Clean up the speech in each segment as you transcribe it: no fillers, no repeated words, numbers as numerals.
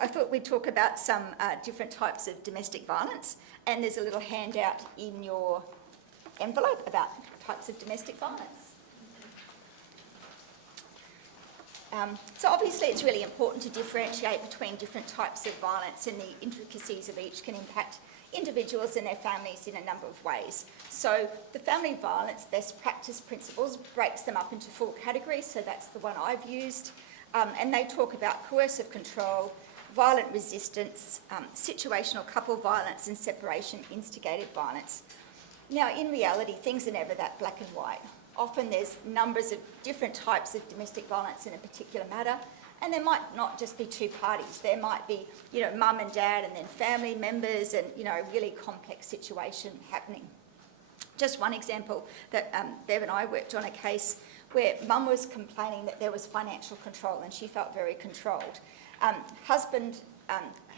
I thought we'd talk about some different types of domestic violence, and there's a little handout in your envelope about types of domestic violence. So obviously it's really important to differentiate between different types of violence, and the intricacies of each can impact individuals and their families in a number of ways. So the family violence best practice principles breaks them up into 4 categories, so that's the one I've used. And they talk about coercive control, violent resistance, situational couple violence, and separation instigated violence. Now, in reality, things are never that black and white. Often there's numbers of different types of domestic violence in a particular matter, and there might not just be 2 parties. There might be, mum and dad and then family members, and, a really complex situation happening. Just one example that Bev and I worked on a case where mum was complaining that there was financial control and she felt very controlled. Husband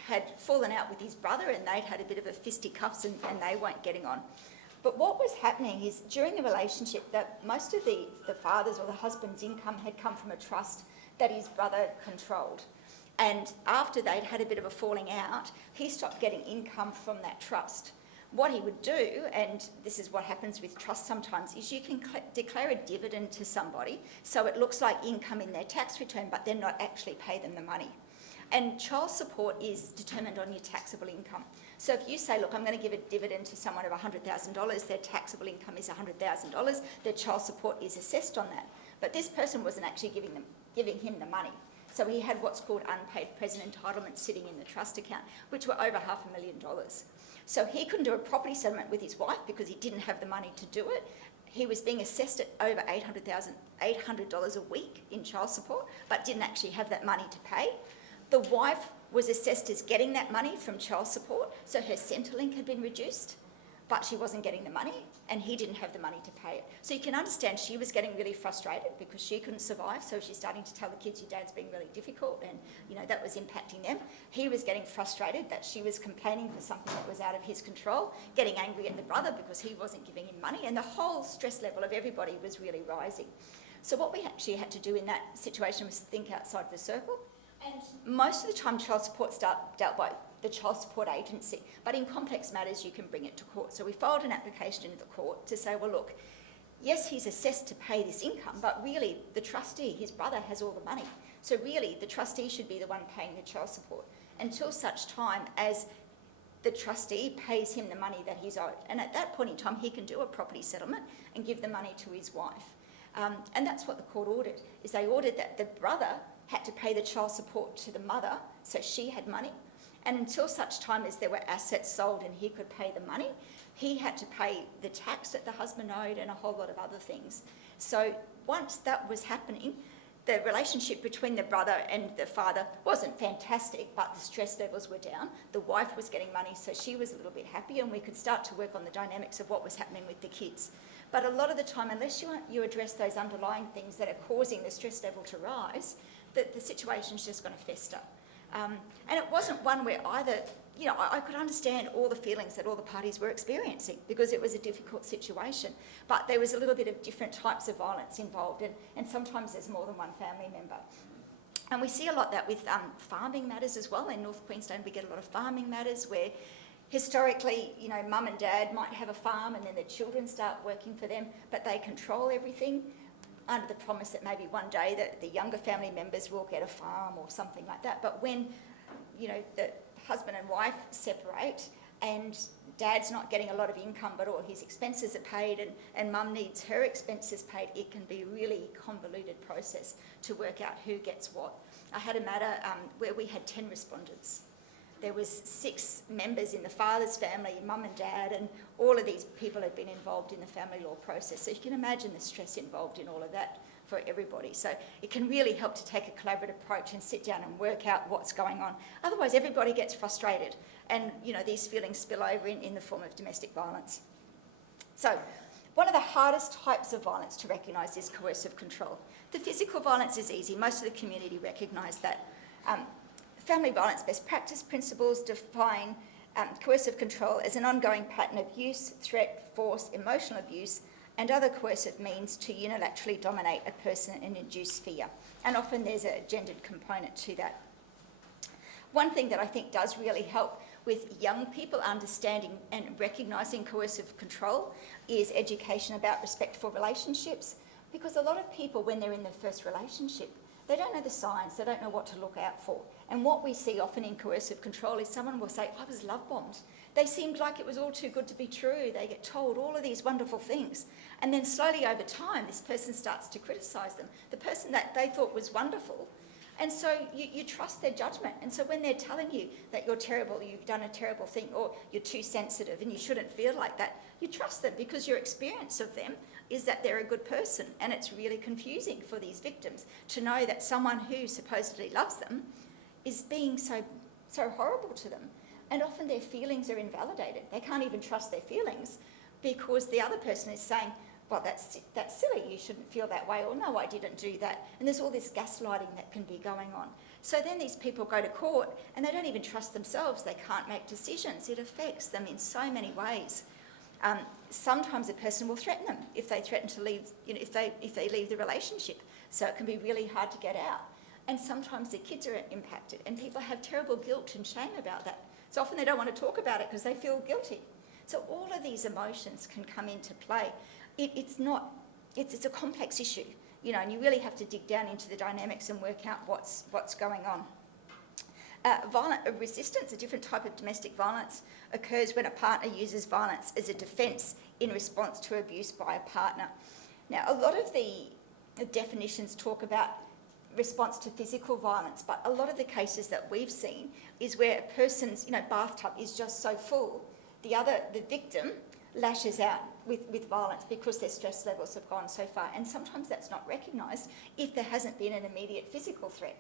had fallen out with his brother, and they'd had a bit of a fisticuffs, and they weren't getting on. But what was happening is during the relationship that most of the father's or the husband's income had come from a trust that his brother controlled. And after they'd had a bit of a falling out, he stopped getting income from that trust. What he would do, and this is what happens with trust sometimes, is you can declare a dividend to somebody so it looks like income in their tax return, but then not actually pay them the money. And child support is determined on your taxable income. So if you say, look, I'm going to give a dividend to someone of $100,000, their taxable income is $100,000, their child support is assessed on that. But this person wasn't actually giving him the money. So he had what's called unpaid present entitlements sitting in the trust account, which were over $500,000. So he couldn't do a property settlement with his wife because he didn't have the money to do it. He was being assessed at over $800 a week in child support, but didn't actually have that money to pay. The wife was assessed as getting that money from child support, so her Centrelink had been reduced, but she wasn't getting the money, and he didn't have the money to pay it. So you can understand she was getting really frustrated because she couldn't survive, so she's starting to tell the kids, your dad's being really difficult, and that was impacting them. He was getting frustrated that she was complaining for something that was out of his control, getting angry at the brother because he wasn't giving him money, and the whole stress level of everybody was really rising. So what we actually had to do in that situation was think outside the circle. And most of the time child support's dealt by the child support agency, but in complex matters you can bring it to court. So we filed an application into the court to say, well look, yes, he's assessed to pay this income, but really the trustee, his brother, has all the money. So really the trustee should be the one paying the child support until such time as the trustee pays him the money that he's owed. And at that point in time he can do a property settlement and give the money to his wife. And that's what the court ordered, is they ordered that the brother had to pay the child support to the mother, so she had money. And until such time as there were assets sold and he could pay the money, he had to pay the tax that the husband owed and a whole lot of other things. So once that was happening, the relationship between the brother and the father wasn't fantastic, but the stress levels were down. The wife was getting money, so she was a little bit happy, and we could start to work on the dynamics of what was happening with the kids. But a lot of the time, unless you address those underlying things that are causing the stress level to rise, the situation's just going to fester. And it wasn't one where either, I could understand all the feelings that all the parties were experiencing because it was a difficult situation, but there was a little bit of different types of violence involved, and sometimes there's more than one family member. And we see a lot that with farming matters as well. In North Queensland we get a lot of farming matters where historically, mum and dad might have a farm and then their children start working for them, but they control everything, under the promise that maybe one day that the younger family members will get a farm or something like that. But when, the husband and wife separate and dad's not getting a lot of income but all his expenses are paid and mum needs her expenses paid, it can be a really convoluted process to work out who gets what. I had a matter where we had 10 respondents. There was 6 members in the father's family, mum and dad, and all of these people had been involved in the family law process. So you can imagine the stress involved in all of that for everybody. So it can really help to take a collaborative approach and sit down and work out what's going on. Otherwise, everybody gets frustrated, and these feelings spill over in the form of domestic violence. So one of the hardest types of violence to recognise is coercive control. The physical violence is easy. Most of the community recognise that. Family violence best practice principles define coercive control as an ongoing pattern of use, threat, force, emotional abuse, and other coercive means to unilaterally dominate a person and induce fear. And often there's a gendered component to that. One thing that I think does really help with young people understanding and recognising coercive control is education about respectful relationships, because a lot of people, when they're in their first relationship, they don't know the signs, they don't know what to look out for. And what we see often in coercive control is someone will say, I was love bombed. They seemed like it was all too good to be true. They get told all of these wonderful things. And then slowly over time, this person starts to criticise them, the person that they thought was wonderful. And so you trust their judgment. And so when they're telling you that you're terrible, you've done a terrible thing, or you're too sensitive and you shouldn't feel like that, you trust them because your experience of them is that they're a good person. And it's really confusing for these victims to know that someone who supposedly loves them is being so horrible to them. And often their feelings are invalidated. They can't even trust their feelings because the other person is saying, well, that's silly, you shouldn't feel that way, or no, I didn't do that. And there's all this gaslighting that can be going on. So then these people go to court and they don't even trust themselves. They can't make decisions. It affects them in so many ways. Sometimes a person will threaten them if they threaten to leave, if they leave the relationship. So it can be really hard to get out. And sometimes the kids are impacted and people have terrible guilt and shame about that. So often they don't want to talk about it because they feel guilty. So all of these emotions can come into play. It's a complex issue, and you really have to dig down into the dynamics and work out what's going on. Violent resistance, a different type of domestic violence, occurs when a partner uses violence as a defence in response to abuse by a partner. Now, a lot of the definitions talk about response to physical violence, but a lot of the cases that we've seen is where a person's bathtub is just so full, the victim lashes out with violence because their stress levels have gone so far. And sometimes that's not recognised if there hasn't been an immediate physical threat,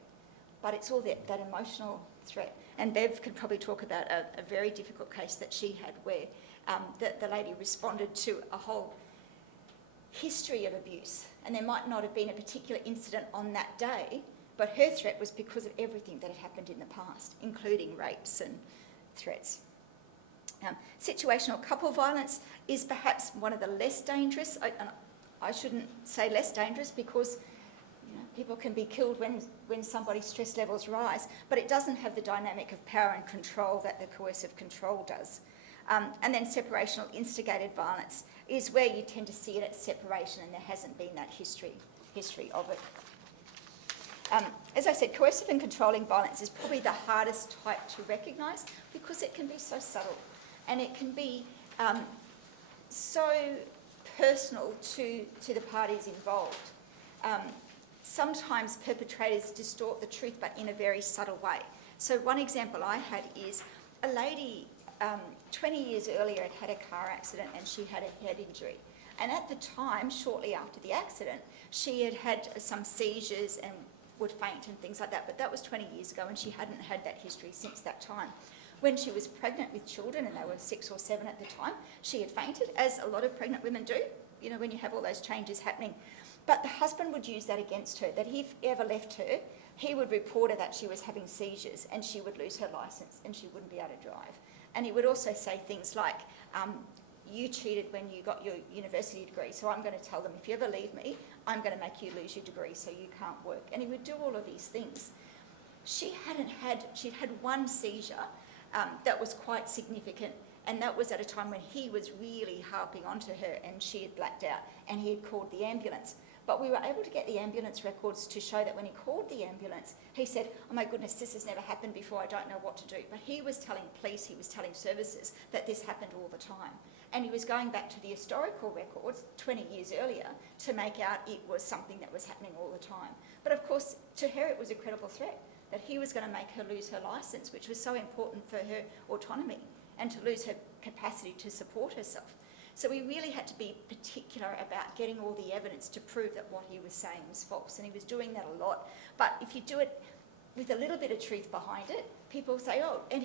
but it's all that emotional threat. And Bev could probably talk about a very difficult case that she had where the lady responded to a whole history of abuse. And there might not have been a particular incident on that day, but her threat was because of everything that had happened in the past, including rapes and threats. Situational couple violence is perhaps one of the less dangerous. I shouldn't say less dangerous because people can be killed when somebody's stress levels rise, but it doesn't have the dynamic of power and control that the coercive control does. And then separational instigated violence is where you tend to see it at separation and there hasn't been that history of it. As I said, coercive and controlling violence is probably the hardest type to recognise because it can be so subtle and it can be so personal to the parties involved. Sometimes perpetrators distort the truth, but in a very subtle way. So one example I had is a lady 20 years earlier had a car accident and she had a head injury. And at the time, shortly after the accident, she had some seizures and would faint and things like that, but that was 20 years ago and she hadn't had that history since that time. When she was pregnant with children, and they were 6 or 7 at the time, she had fainted, as a lot of pregnant women do, when you have all those changes happening. But the husband would use that against her, that if he ever left her, he would report her that she was having seizures and she would lose her licence and she wouldn't be able to drive. And he would also say things like, you cheated when you got your university degree, so I'm going to tell them, if you ever leave me, I'm going to make you lose your degree so you can't work. And he would do all of these things. She'd had one seizure that was quite significant, and that was at a time when he was really harping onto her and she had blacked out and he had called the ambulance. But we were able to get the ambulance records to show that when he called the ambulance, he said, oh my goodness, this has never happened before, I don't know what to do. But he was telling police, he was telling services that this happened all the time. And he was going back to the historical records 20 years earlier to make out it was something that was happening all the time. But of course, to her it was a credible threat that he was going to make her lose her licence, which was so important for her autonomy and to lose her capacity to support herself. So we really had to be particular about getting all the evidence to prove that what he was saying was false, and he was doing that a lot. But if you do it with a little bit of truth behind it, people say, oh, and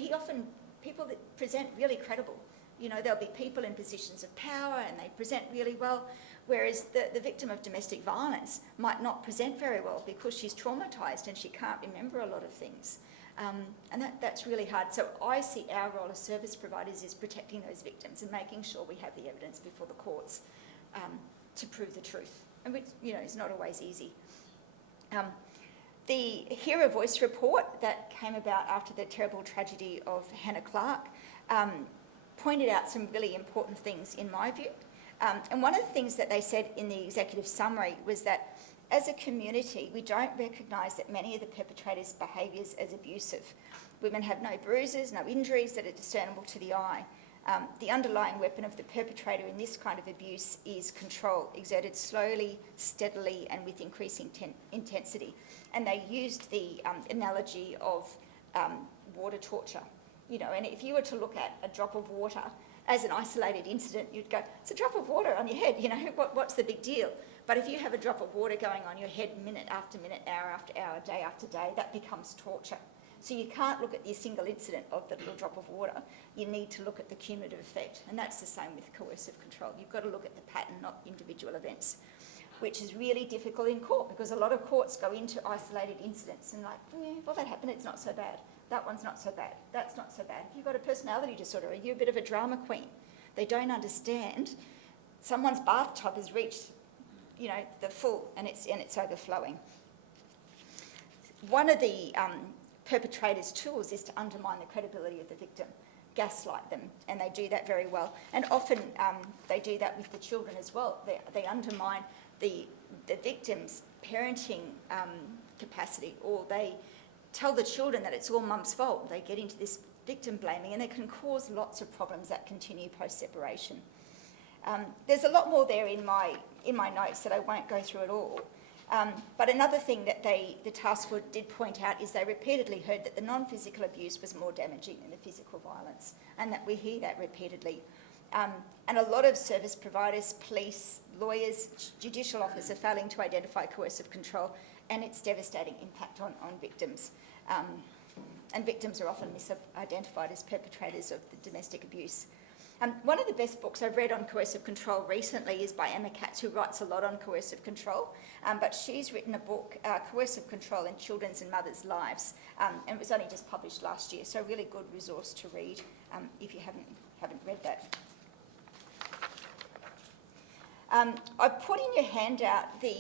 people that present really credible. There'll be people in positions of power and they present really well, whereas the victim of domestic violence might not present very well because she's traumatised and she can't remember a lot of things. And that's really hard. So I see our role as service providers is protecting those victims and making sure we have the evidence before the courts to prove the truth, and which is not always easy. The Hear a Voice report that came about after the terrible tragedy of Hannah Clark pointed out some really important things in my view. And one of the things that they said in the executive summary was that as a community, we don't recognise that many of the perpetrators' behaviours as abusive. Women have no bruises, no injuries that are discernible to the eye. The underlying weapon of the perpetrator in this kind of abuse is control, exerted slowly, steadily, and with increasing intensity. And they used the analogy of water torture. You know, and if you were to look at a drop of water as an isolated incident, you'd go, it's a drop of water on your head, you know, what's the big deal? But if you have a drop of water going on your head minute after minute, hour after hour, day after day, that becomes torture. So you can't look at the single incident of the little drop of water. You need to look at the cumulative effect. And that's the same with coercive control. You've got to look at the pattern, not individual events, which is really difficult in court because a lot of courts go into isolated incidents and like, well, that happened, it's not so bad. That one's not so bad. That's not so bad. If you've got a personality disorder, are you a bit of a drama queen? They don't understand someone's bathtub has reached, you know, the full and it's overflowing. One of the perpetrators' tools is to undermine the credibility of the victim, gaslight them, and they do that very well. And often they do that with the children as well. They undermine the victim's parenting capacity, or they tell the children that it's all mum's fault. They get into this victim blaming, and it can cause lots of problems that continue post-separation. There's a lot more there in my notes that I won't go through at all. But another thing that the task force did point out is they repeatedly heard that the non-physical abuse was more damaging than the physical violence, and that we hear that repeatedly. And a lot of service providers, police, lawyers, judicial officers are failing to identify coercive control and its devastating impact on victims. And victims are often misidentified as perpetrators of the domestic abuse. One of the best books I've read on coercive control recently is by Emma Katz, who writes a lot on coercive control, but she's written a book, Coercive Control in Children's and Mothers' Lives, and it was only just published last year, so a really good resource to read if you haven't read that. I've put in your handout the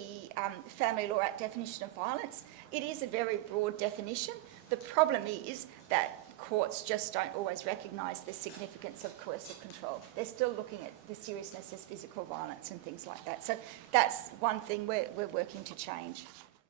Family Law Act definition of violence. It is a very broad definition. The problem is that courts just don't always recognise the significance of coercive control. They're still looking at the seriousness as physical violence and things like that. So that's one thing we're working to change.